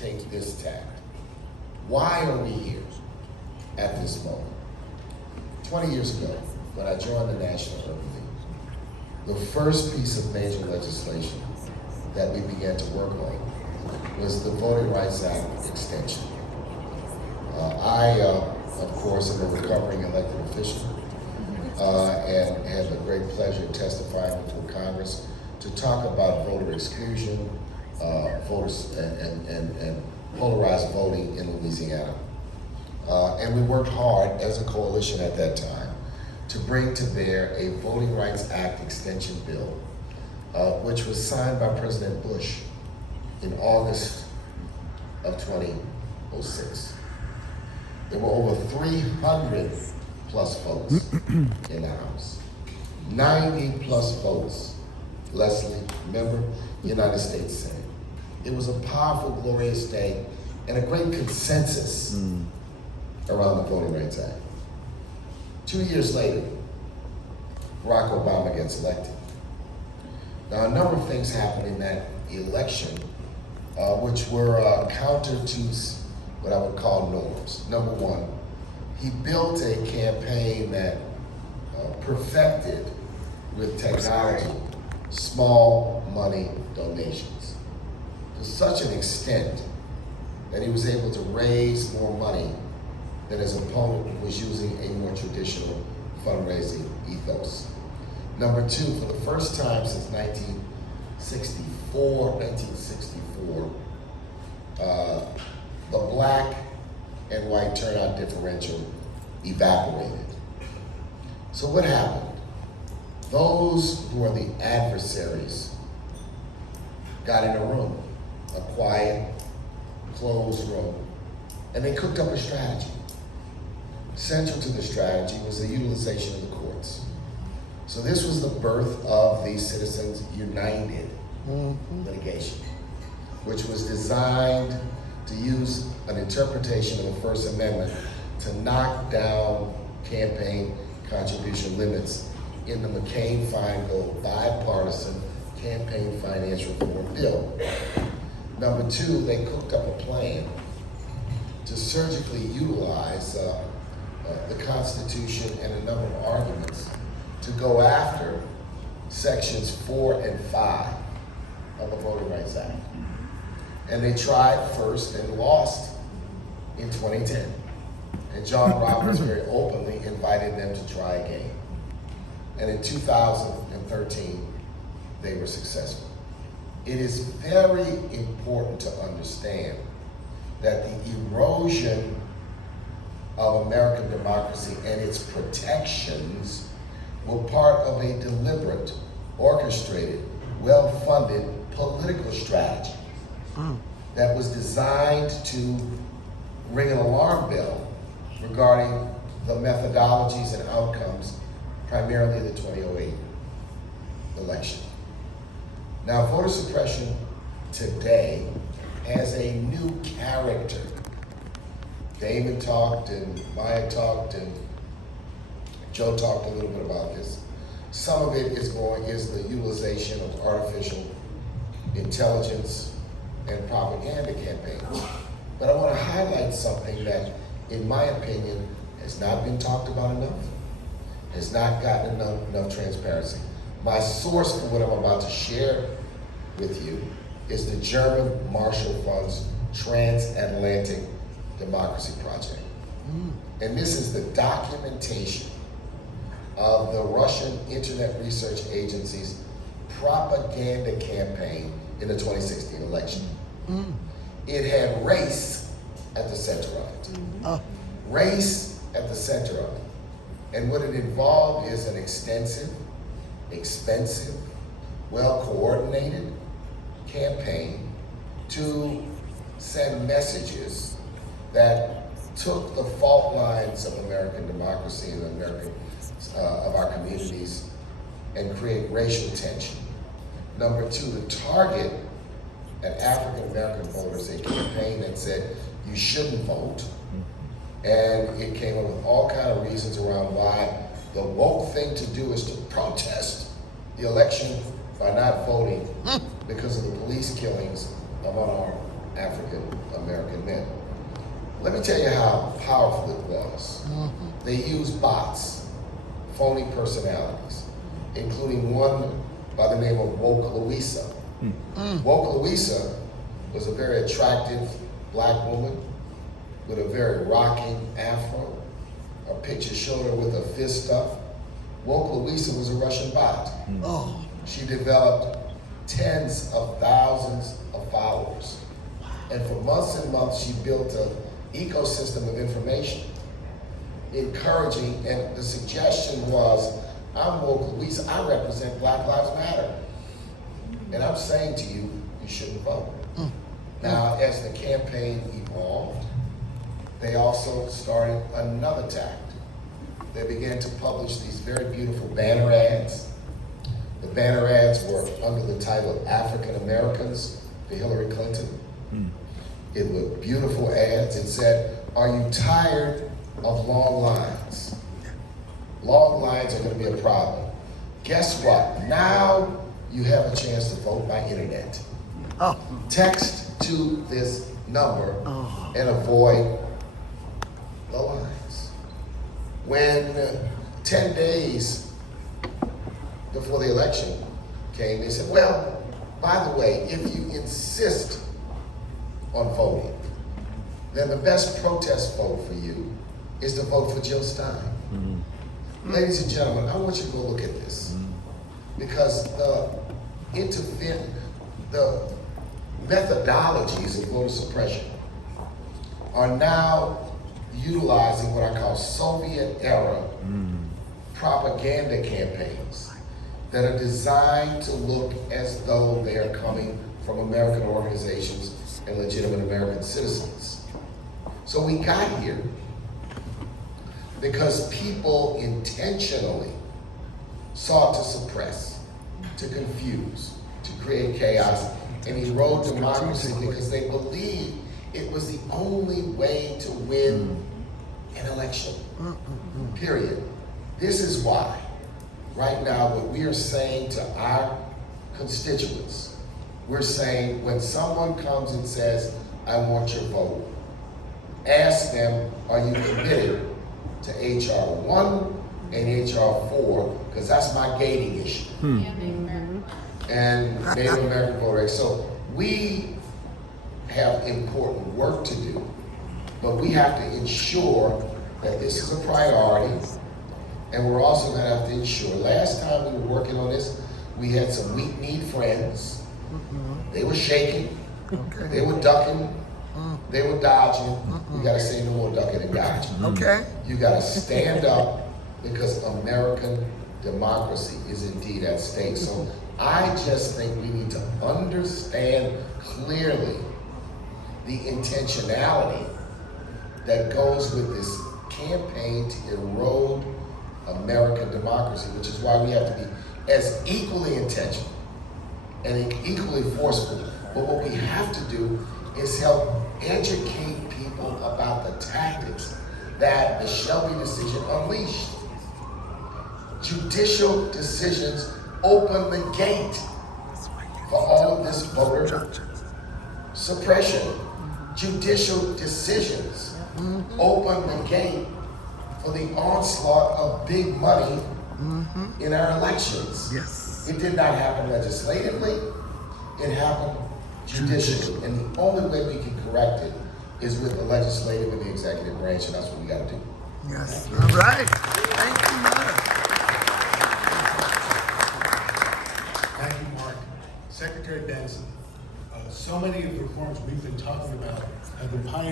take this tack. Why are we here at this moment? 20 years ago, when I joined the National Urban League, the first piece of major legislation that we began to work on was the Voting Rights Act extension. I, of course, am a recovering elected official and had the great pleasure of testifying before Congress to talk about voter exclusion, voters and polarized voting in Louisiana. And we worked hard as a coalition at that time to bring to bear a Voting Rights Act extension bill, which was signed by President Bush in August of 2006. There were over 300 plus votes in the House, 90 plus votes. Leslie, member, United States Senate. It was a powerful, glorious day and a great consensus around the Voting Rights Act. 2 years later, Barack Obama gets elected. Now, a number of things happened in that election, which were counter to what I would call norms. Number one, he built a campaign that perfected with technology small money donations to such an extent that he was able to raise more money than his opponent who was using a more traditional fundraising ethos. Number two, for the first time since 1964, the black and white turnout differential evaporated. So what happened? Those who are the adversaries got in a room, a quiet, closed room, and they cooked up a strategy. Central to the strategy was the utilization of the courts. So this was the birth of the Citizens United litigation, which was designed to use an interpretation of the First Amendment to knock down campaign contribution limits in the McCain-Feingold bipartisan campaign finance reform bill. Number two, they cooked up a plan to surgically utilize the Constitution and a number of arguments to go after sections 4 and 5 of the Voting Rights Act. And they tried first and lost in 2010. And John Roberts very openly invited them to try again. And in 2013, they were successful. It is very important to understand that the erosion of American democracy and its protections were part of a deliberate, orchestrated, well-funded political strategy that was designed to ring an alarm bell regarding the methodologies and outcomes, primarily the 2008 election. Now, voter suppression today has a new character. David talked and Maya talked and Joe talked a little bit about this. Some of it is the utilization of artificial intelligence and propaganda campaigns. But I want to highlight something that, in my opinion, has not been talked about enough, has not gotten enough transparency. My source for what I'm about to share with you is the German Marshall Fund's Transatlantic Democracy Project. And this is the documentation of the Russian Internet Research Agency's propaganda campaign in the 2016 election. It had race at the center of it. Race at the center of it. And what it involved is an extensive, expensive, well-coordinated campaign to send messages that took the fault lines of American democracy and of our communities and create racial tension. Number two, to target at African American voters, a campaign that said you shouldn't vote, and it came up with all kind of reasons around why the woke thing to do is to protest the election by not voting because of the police killings of unarmed African American men. Let me tell you how powerful it was. They used bots, phony personalities, including one by the name of Woke Louisa. Woke Louisa was a very attractive black woman with a very rocking afro. Her picture showed her with her fist up. Woke Louisa was a Russian bot. She developed tens of thousands of followers. And for months and months, she built an ecosystem of information, encouraging, and the suggestion was, I'm Woke Louisa, I represent Black Lives Matter. And I'm saying to you, you shouldn't vote. Now, as the campaign evolved, they also started another tact. They began to publish these very beautiful banner ads. The banner ads were under the title African Americans for Hillary Clinton. It were beautiful ads. It said, are you tired of long lines? Long lines are going to be a problem. Guess what? Now you have a chance to vote by internet. Text to this number and avoid the lines. When 10 days before the election came, they said, well, by the way, if you insist on voting, then the best protest vote for you is to vote for Jill Stein. Ladies and gentlemen, I want you to go look at this, because the methodologies of voter suppression are now utilizing what I call Soviet-era propaganda campaigns that are designed to look as though they are coming from American organizations and legitimate American citizens. So we got here because people intentionally sought to suppress, to confuse, to create chaos, and erode democracy because they believed it was the only way to win an election, period. This is why, right now, what we are saying to our constituents, we're saying when someone comes and says, I want your vote, ask them, are you committed to HR 1 and HR 4, because that's my gating issue. And Native American voter rights. So we have important work to do, but we have to ensure that this is a priority, and we're also going to have to ensure, last time we were working on this, we had some weak-kneed friends. They were shaking, they were ducking, they were dodging. We got to say no more ducking and dodging. You got to stand up, because American democracy is indeed at stake. So I just think we need to understand clearly the intentionality that goes with this campaign to erode American democracy, which is why we have to be as equally intentional and equally forceful. But what we have to do is help educate people about the tactics that the Shelby decision unleashed. Judicial decisions open the gate for all of this voter suppression. Judicial decisions open the gate for the onslaught of big money in our elections. It did not happen legislatively, it happened judicially. And the only way we can correct it is with the legislative and the executive branch, and that's what we got to do. All right. Thank you, Mark. Thank you, Mark. Secretary Benson, so many of the reforms we've been talking about have been pioneered